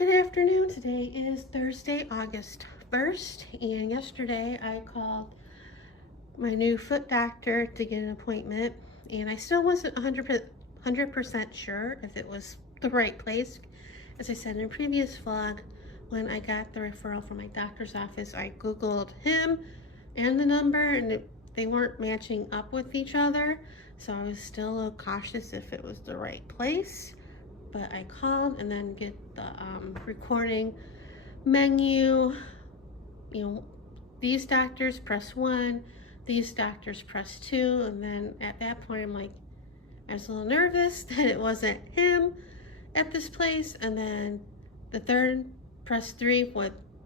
Good afternoon. Today is Thursday, August 1st, and yesterday I called my new foot doctor to get an appointment, and I still wasn't 100% sure if it was the right place. As I said in a previous vlog, when I got the referral from my doctor's office, I Googled him and the number, and they weren't matching up with each other, so I was still a little cautious if it was the right place. But I called and then get the recording menu. You know, these doctors press 1, these doctors press 2, and then at that point I'm like, I was a little nervous that it wasn't him at this place, and then the third press 3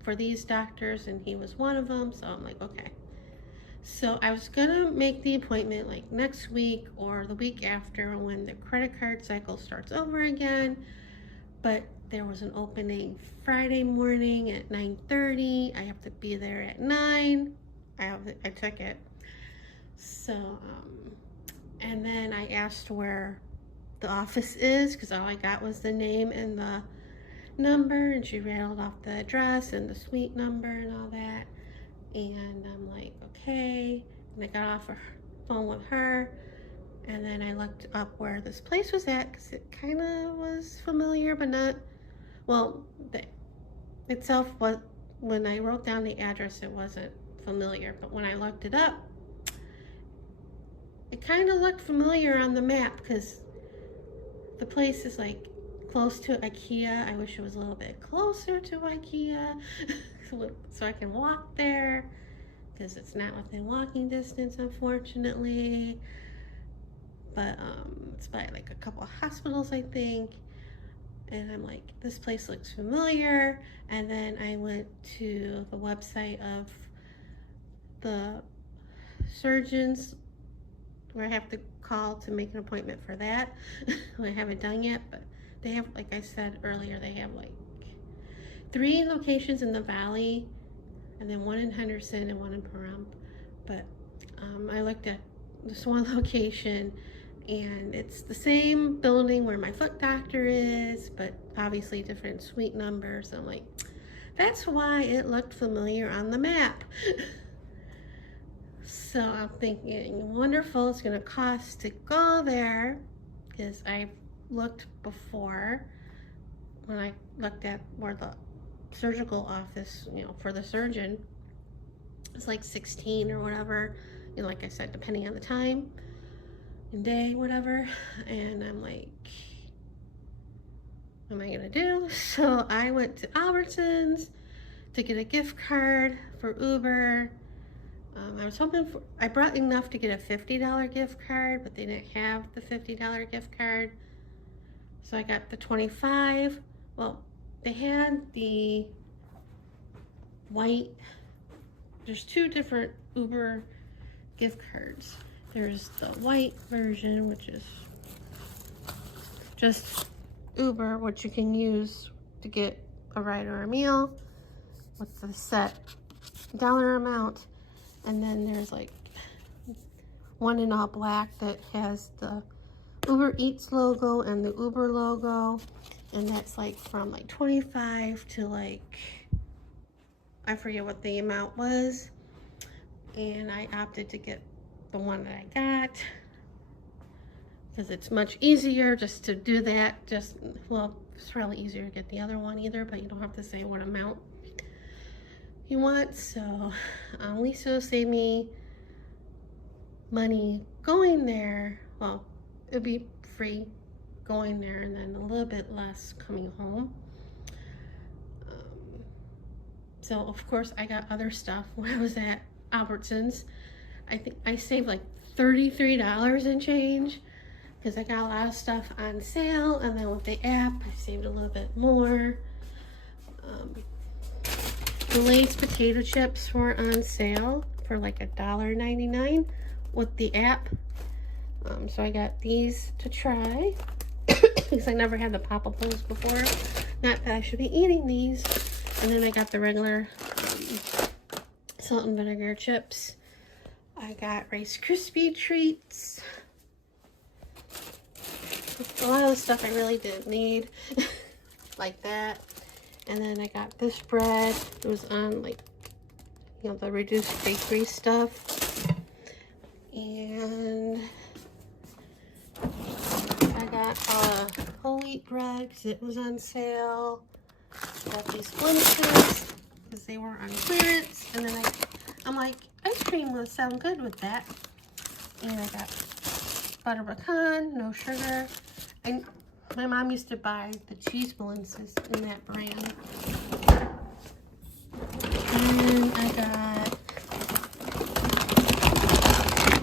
for these doctors, and he was one of them, so I'm like, okay. So I was gonna make the appointment like next week or the week after when the credit card cycle starts over again, but there was an opening Friday morning at 9:30. I have to be there at 9. I took it. So and then I asked where the office is because all I got was the name and the number, and she rattled off the address and the suite number and all that. And I'm like, okay. And I got off the phone with her, and then I looked up where this place was at because it kind of was familiar, but not, well, itself was, when I wrote down the address, it wasn't familiar, but when I looked it up, it kind of looked familiar on the map because the place is like close to IKEA. I wish it was a little bit closer to IKEA so I can walk there, because it's not within walking distance, unfortunately. But it's by like a couple of hospitals, I think. And I'm like, this place looks familiar. And then I went to the website of the surgeons where I have to call to make an appointment for that. I haven't done yet, but they have, like I said earlier, they have like 3 locations in the Valley, and then 1 in Henderson and 1 in Pahrump. But I looked at this one location, and it's the same building where my foot doctor is, but obviously different suite numbers. I'm like, that's why it looked familiar on the map. So I'm thinking, wonderful, it's gonna cost to go there, because I've looked before when I looked at where the surgical office, you know, for the surgeon, it's like 16 or whatever, you know, like I said, depending on the time and day, whatever. And I'm like, what am I gonna do? So I went to Albertsons to get a gift card for Uber. I was hoping for, I brought enough to get a $50 gift card, but they didn't have the $50 gift card, so I got the 25. Well, they had the white, there's 2 different Uber gift cards. There's the white version, which is just Uber, which you can use to get a ride or a meal with the set dollar amount. And then there's like one in all black that has the Uber Eats logo and the Uber logo, and that's like from like 25 to like, I forget what the amount was, and I opted to get the one that I got because it's much easier just to do that. Well, it's probably easier to get the other one either, but you don't have to say what amount you want. So at least it'll save me money going there. Well, it'll be free going there, and then a little bit less coming home. So of course I got other stuff when I was at Albertsons. I think I saved like $33 and change because I got a lot of stuff on sale, and then with the app I saved a little bit more. The Lay's potato chips were on sale for like $1.99 with the app. So I got these to try because I never had the Pop-Up-O's before. Not that I should be eating these. And then I got the regular salt and vinegar chips. I got Rice Krispie treats. A lot of the stuff I really didn't need, like that. And then I got this bread. It was on like, you know, the reduced bakery stuff. And I got whole wheat bread because it was on sale. Got these blintzes because they were on clearance. And then I'm like, ice cream would sound good with that. And I got butter pecan, no sugar. And my mom used to buy the cheese blintzes in that brand. And I got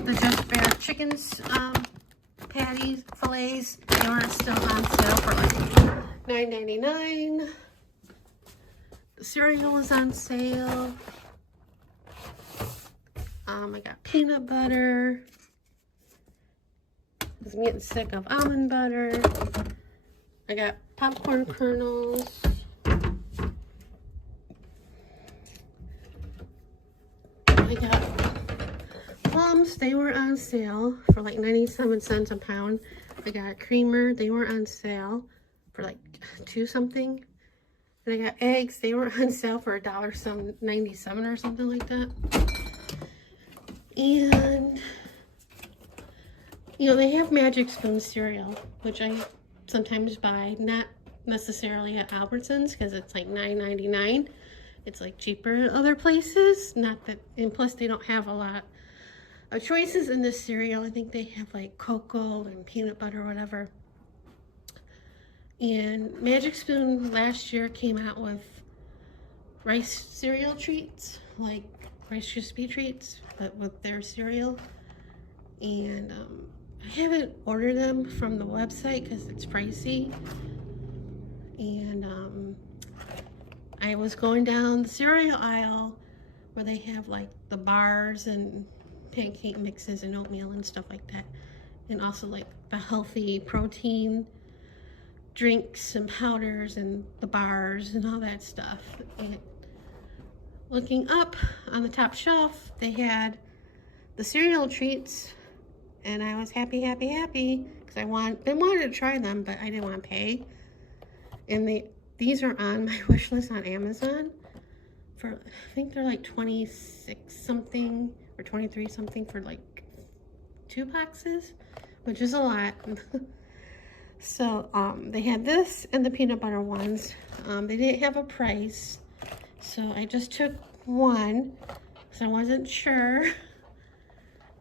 the Just Bare chickens patties, fillets. They were still on sale for like $9.99. The cereal was on sale. I got peanut butter. I'm getting sick of almond butter. I got popcorn kernels. I got plums. They were on sale for like 97 cents a pound. I got creamer. They were on sale for like $2 something. And I got eggs. They were on sale for $1.97 or something like that. And you know, they have Magic Spoon cereal, which I sometimes buy, not necessarily at Albertsons because it's like $9.99. It's like cheaper at other places. Not that, and plus they don't have a lot of choices in this cereal. I think they have like cocoa and peanut butter or whatever. And Magic Spoon last year came out with rice cereal treats, like Rice Krispie treats, but with their cereal. And I haven't ordered them from the website because it's pricey. And I was going down the cereal aisle where they have like the bars and pancake mixes and oatmeal and stuff like that. And also like the healthy protein drinks and powders and the bars and all that stuff. And looking up on the top shelf, they had the cereal treats. And I was happy because I wanted to try them, but I didn't want to pay. And these are on my wish list on Amazon for, I think they're like 26 something or 23 something for like 2 boxes, which is a lot. So they had this and the peanut butter ones. They didn't have a price, so I just took one because I wasn't sure.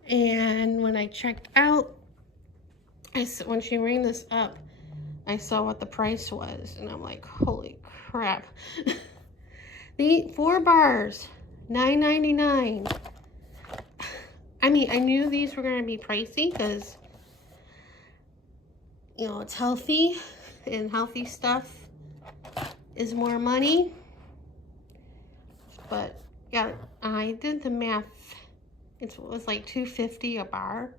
And when I checked out, when she rang this up, I saw what the price was, and I'm like, holy crap. The 4 bars, $9.99. I mean, I knew these were going to be pricey because, you know, it's healthy, and healthy stuff is more money. But, yeah, I did the math. It was like $2.50 a bar.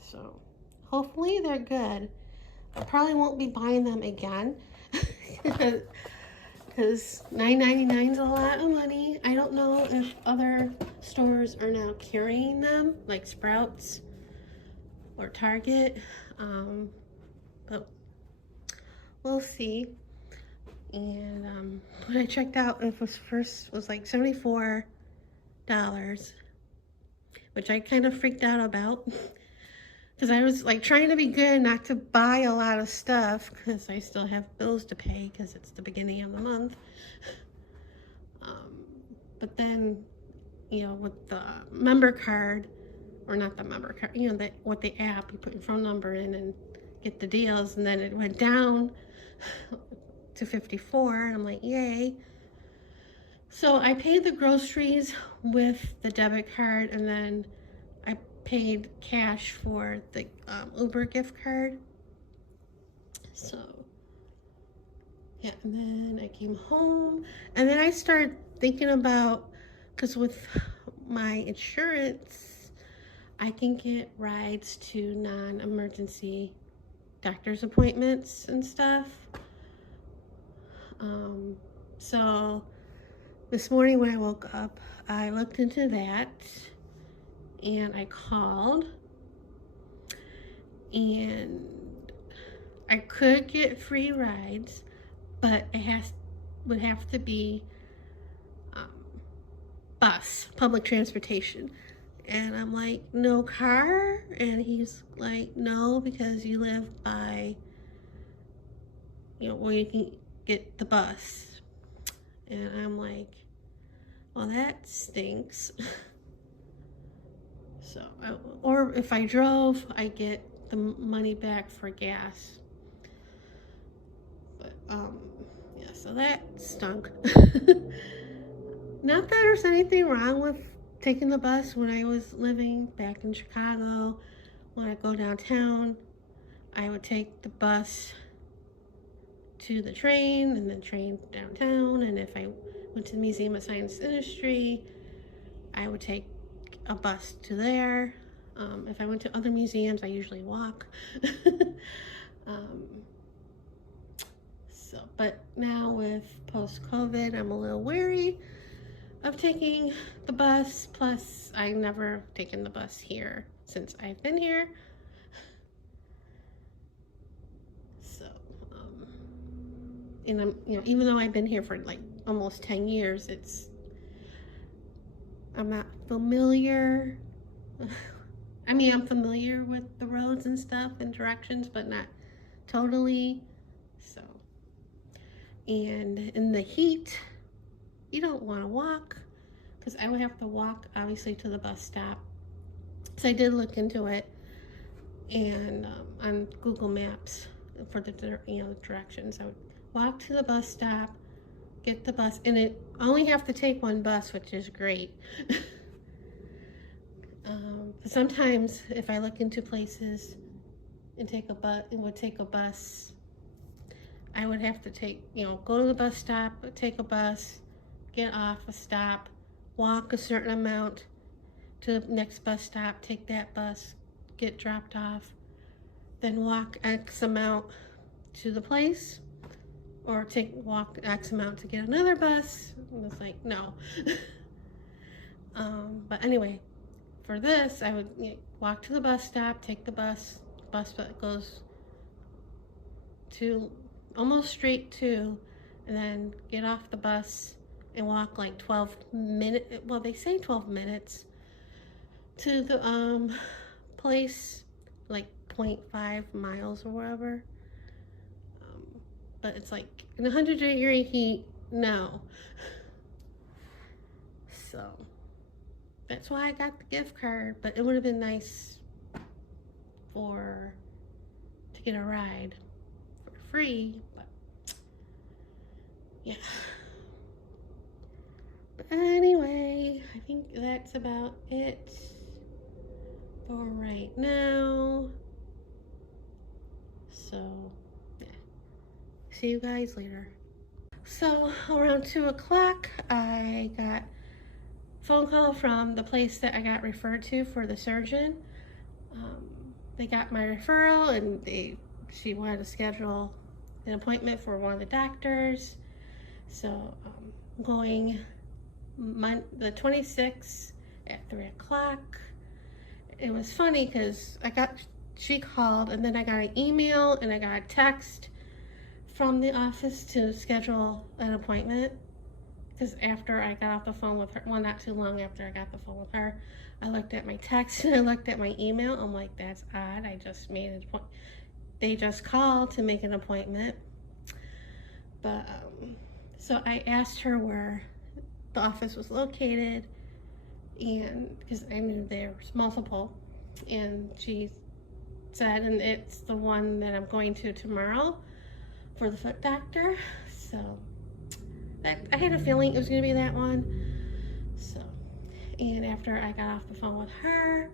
So hopefully they're good. I probably won't be buying them again because $9.99 is a lot of money. I don't know if other stores are now carrying them, like Sprouts or Target, but we'll see. And when I checked out, it was like $74, which I kind of freaked out about because I was like trying to be good not to buy a lot of stuff because I still have bills to pay because it's the beginning of the month. But then, you know, with the member card, or not the member card, you know, with the app, you put your phone number in and get the deals, and then it went down to $54, and I'm like, yay. So I paid the groceries with the debit card, and then I paid cash for the Uber gift card. So yeah, and then I came home, and then I started thinking about, because with my insurance, I can get rides to non-emergency doctor's appointments and stuff. So this morning when I woke up, I looked into that and I called, and I could get free rides, but would have to be bus, public transportation. And I'm like, no car? And he's like, no, because you live by, where you can get the bus. And I'm like, well, that stinks. So, or if I drove, I get the money back for gas. But, yeah, so that stunk. Not that there's anything wrong with taking the bus. When I was living back in Chicago, when I go downtown, I would take the bus to the train and then train downtown. And if I went to the Museum of Science and Industry, I would take a bus to there. If I went to other museums, I usually walk. But now with post-COVID, I'm a little wary of taking the bus. Plus, I never taken the bus here since I've been here. So, and I'm, even though I've been here for like almost 10 years, I'm not familiar. I mean, I'm familiar with the roads and stuff and directions, but not totally. So, and in the heat, you don't want to walk, because I would have to walk obviously to the bus stop. So I did look into it, and on Google Maps for the directions. I would walk to the bus stop, get the bus, and it only have to take one bus, which is great. Sometimes if I look into places and would take a bus, I would have to go to the bus stop, take a bus, get off a stop, walk a certain amount to the next bus stop, take that bus, get dropped off, then walk X amount to the place, or walk X amount to get another bus. And it's like, no. But anyway, for this, I would walk to the bus stop, take the bus that goes to almost straight to, and then get off the bus and walk like 12 minutes, well, they say 12 minutes to the place, like 0.5 miles or wherever. But it's like in 100-degree heat, no. So that's why I got the gift card, but it would have been nice to get a ride for free, but yeah. But anyway, I think that's about it for right now. So yeah, see you guys later. So around 2 o'clock, I got a phone call from the place that I got referred to for the surgeon. They got my referral, and she wanted to schedule an appointment for one of the doctors. So I'm going the 26th at 3 o'clock. It was funny because she called, and then I got an email and I got a text from the office to schedule an appointment. Because after I got off the phone with her, well, not too long after I got the phone with her, I looked at my text and I looked at my email. I'm like, that's odd. I just made an appointment. They just called to make an appointment. But so I asked her where the office was located, and because I knew there was multiple, and she said, and it's the one that I'm going to tomorrow for the foot doctor. So I had a feeling it was going to be that one. So, and after I got off the phone with her,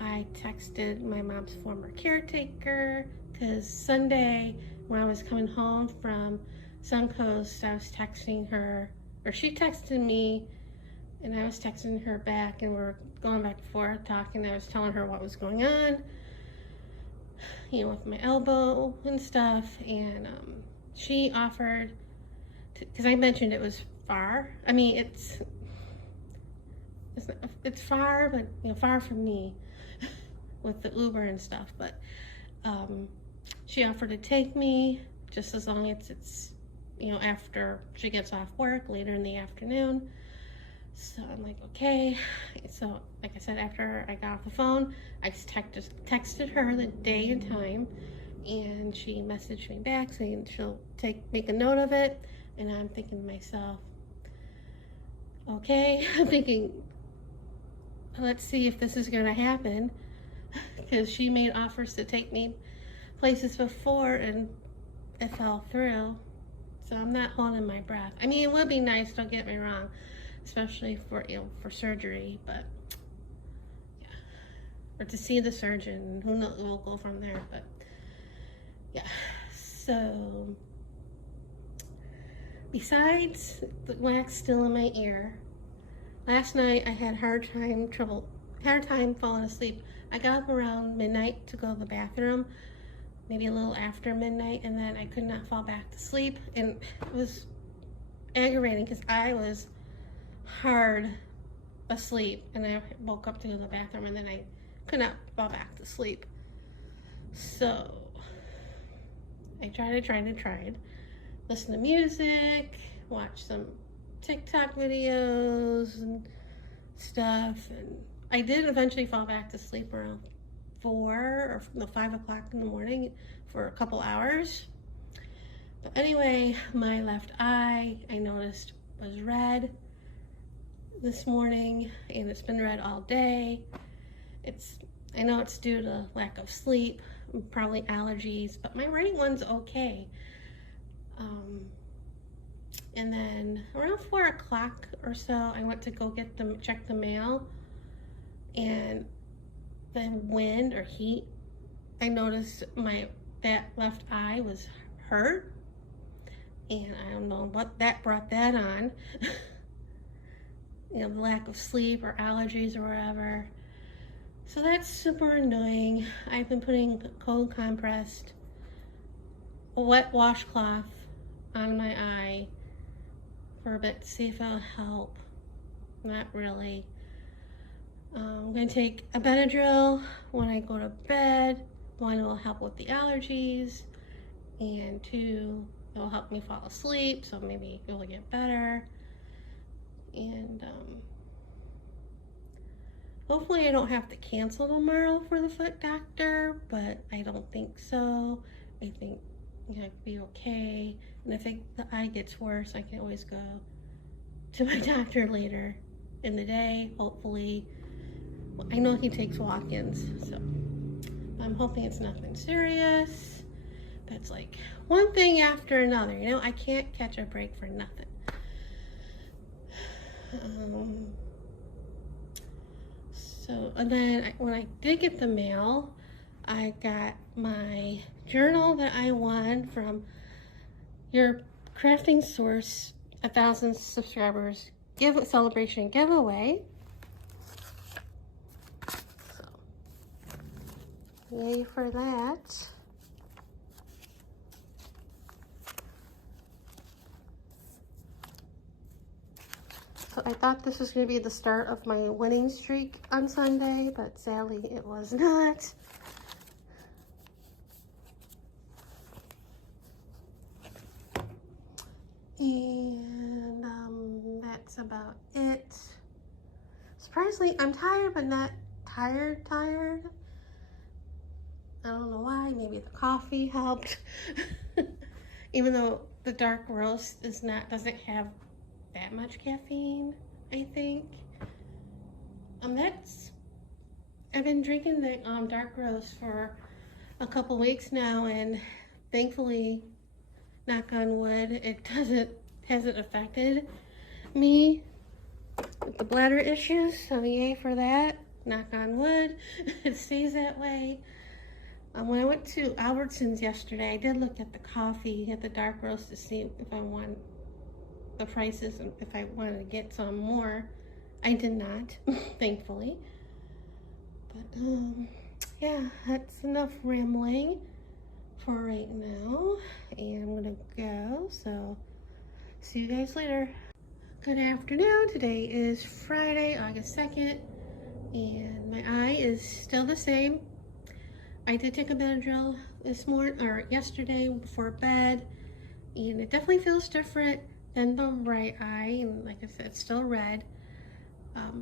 I texted my mom's former caretaker, because Sunday when I was coming home from Suncoast, I was texting her, or she texted me, and I was texting her back, and we were going back and forth talking. I was telling her what was going on, with my elbow and stuff, and she offered, because I mentioned it was far. I mean, it's far, but far from me with the Uber and stuff. But she offered to take me just as long as it's you know, after she gets off work later in the afternoon. So I'm like, okay. So like I said, after I got off the phone, I texted her the day and time, and she messaged me back saying she'll make a note of it. And I'm thinking to myself, okay, I'm thinking, let's see if this is gonna happen, because she made offers to take me places before and it fell through. So I'm not holding my breath. I mean, it would be nice, don't get me wrong, especially for, you know, for surgery, but yeah, or to see the surgeon. Who knows, we'll go from there. But yeah, so besides the wax still in my ear, last night I had hard time falling asleep. I got up around midnight to go to the bathroom, maybe a little after midnight, and then I could not fall back to sleep, and it was aggravating because I was hard asleep, and I woke up to go to the bathroom, and then I could not fall back to sleep. So I tried, listen to music, watch some TikTok videos and stuff, and I did eventually fall back to sleep around 5 o'clock in the morning for a couple hours. But anyway, my left eye, I noticed, was red this morning, and it's been red all day. I know it's due to lack of sleep, probably allergies, but my right one's okay. And then around 4 o'clock or so, I went to go check the mail, and the wind or heat, I noticed that left eye was hurt, and I don't know what brought that on. You know, the lack of sleep or allergies or whatever. So that's super annoying. I've been putting cold compressed, a wet washcloth on my eye for a bit to see if it'll help. Not really. I'm going to take a Benadryl when I go to bed. One, it will help with the allergies, and two, it will help me fall asleep, so maybe it will get better. And hopefully I don't have to cancel tomorrow for the foot doctor, but I don't think so. I think, you know, it'll be okay. And if the eye gets worse, I can always go to my doctor later in the day, hopefully. I know he takes walk-ins, so I'm hoping it's nothing serious. That's like one thing after another, you know, I can't catch a break for nothing. So, and then when I did get the mail, I got my journal that I won from your Crafting Source 1,000 subscribers celebration giveaway. So, yay for that. So I thought this was going to be the start of my winning streak on Sunday, but sadly it was not. And that's about it. Surprisingly, I'm tired, but not tired. I don't know why. Maybe the coffee helped. Even though the dark roast doesn't have that much caffeine, I think. I've been drinking the dark roast for a couple weeks now, and thankfully, knock on wood, it hasn't affected me with the bladder issues, so yay for that. Knock on wood. It stays that way. When I went to Albertsons yesterday, I did look at the coffee, at the dark roast, to see if I want the prices and if I wanted to get some more. I did not, thankfully. But yeah, that's enough rambling for right now, and I'm gonna go, so see you guys later. Good afternoon. Today is Friday, August 2nd, and my eye is still the same. I did take a Benadryl yesterday before bed, and it definitely feels different than the right eye, and like I said, it's still red.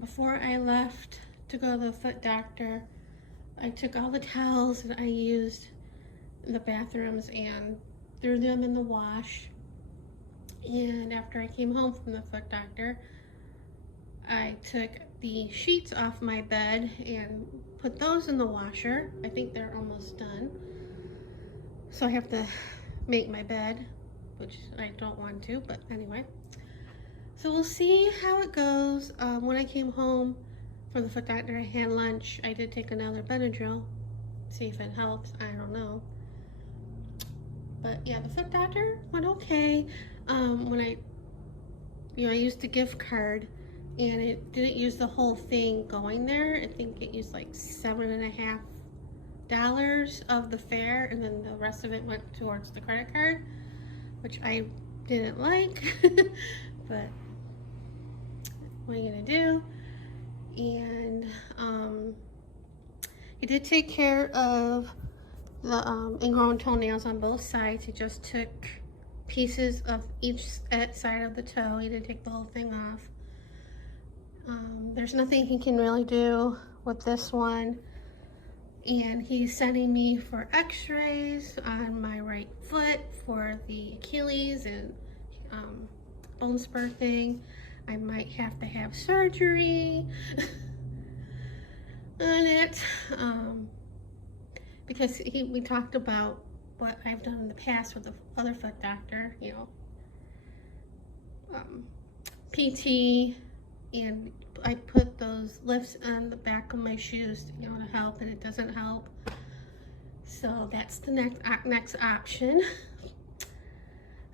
Before I left to go to the foot doctor, I took all the towels that I used in the bathrooms and threw them in the wash. And after I came home from the foot doctor, I took the sheets off my bed and put those in the washer. I think they're almost done. So I have to make my bed, which I don't want to, but anyway. So we'll see how it goes. When I came home from the foot doctor, I had lunch. I did take another Benadryl. See if it helps. I don't know. But yeah, the foot doctor went okay. When I used the gift card, and it didn't use the whole thing going there. I think it used like $7.50 of the fare, and then the rest of it went towards the credit card, which I didn't like. But what are you gonna do? And he did take care of the ingrown toenails on both sides. He just took pieces of each side of the toe. He didn't take the whole thing off. There's nothing he can really do with this one. And he's sending me for x-rays on my right foot for the Achilles and bone spur thing. I might have to have surgery on it, because we talked about what I've done in the past with the other foot doctor, PT, and I put those lifts on the back of my shoes, to help, and it doesn't help. So that's the next option.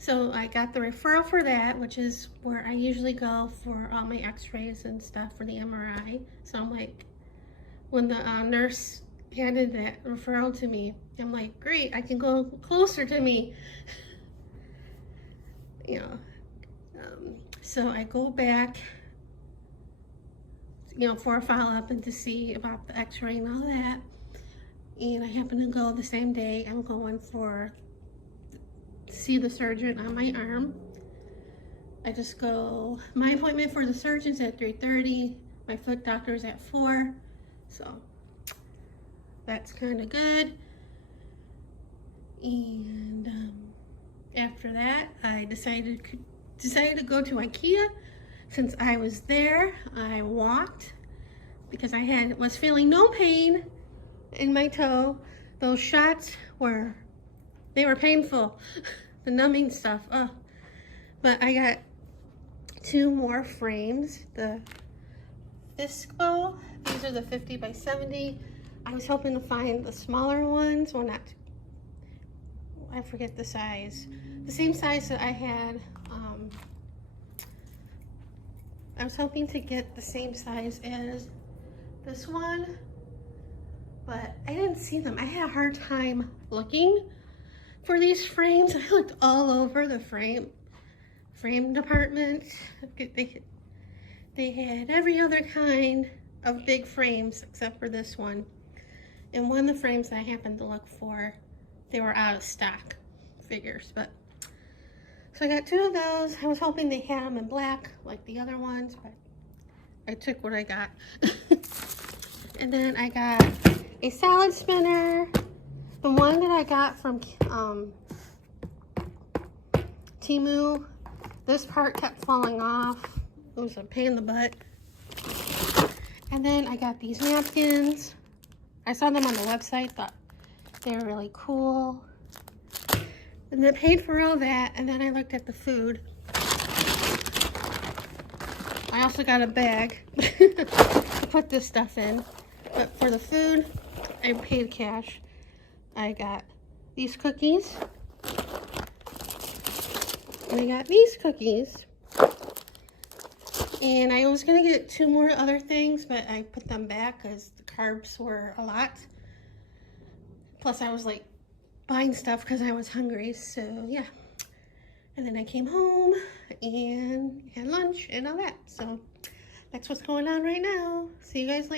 So I got the referral for that, which is where I usually go for all my x-rays and stuff for the MRI. So I'm like, when the nurse handed that referral to me, I'm like, great, I can go closer to me. So I go back, for a follow-up and to see about the x-ray and all that. And I happen to go the same day I'm going to see the surgeon on my arm. I just go, my appointment for the surgeon's at 3:30, my foot doctor's at 4, so that's kind of good. And after that, I decided to go to IKEA. Since I was there, I walked because I was feeling no pain in my toe. Those shots were painful, the numbing stuff. But I got 2 more frames. The Fisco, these are the 50 by 70. I was hoping to find the smaller ones. Well, I forget the size. The same size that I had. I was hoping to get the same size as this one, but I didn't see them. I had a hard time looking for these frames. I looked all over the frame department. They had every other kind of big frames except for this one. And one of the frames I happened to look for, they were out of stock figures. So I got 2 of those. I was hoping they had them in black like the other ones, but I took what I got. And then I got a salad spinner. The one that I got from Temu, this part kept falling off. It was a pain in the butt. And then I got these napkins. I saw them on the website, thought they were really cool. And then paid for all that, and then I looked at the food. I also got a bag to put this stuff in. But for the food, I paid cash. I got these cookies. And I got these cookies. And I was gonna get 2 more other things, but I put them back because the carbs were a lot. Plus I was like buying stuff because I was hungry, so yeah. And then I came home and had lunch and all that. So that's what's going on right now. See you guys later.